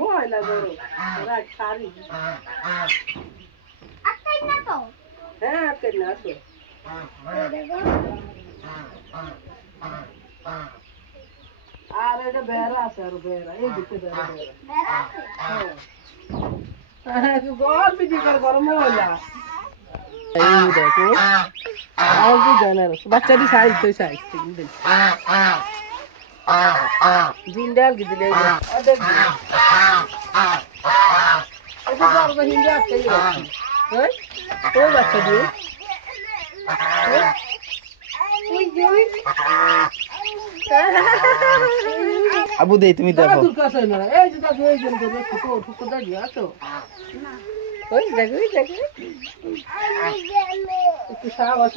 ময়লা গরু শাড়ি হ্যাঁ কেন আসো আর এটা বেড়া আছে আর বেড়া এই দিকে বেড়া হ্যাঁ গরম বিধি করে গরম ময়লা এই দেখো আর কি জানার বাচ্চাটি সাইজ তো সাইজ ঠিক দিন জিন্দাল কি দিলে দেখ এটা বড় হিন্দি আছে হ্যাঁ ওই বাচ্চা দিয়ে আবু দেই তুমি দেখো দূর কাছে না এই যে দেখো এই যে দেখো ঠুকো দাঁড়িয়ে আছো ওই দেখো একটু সাহস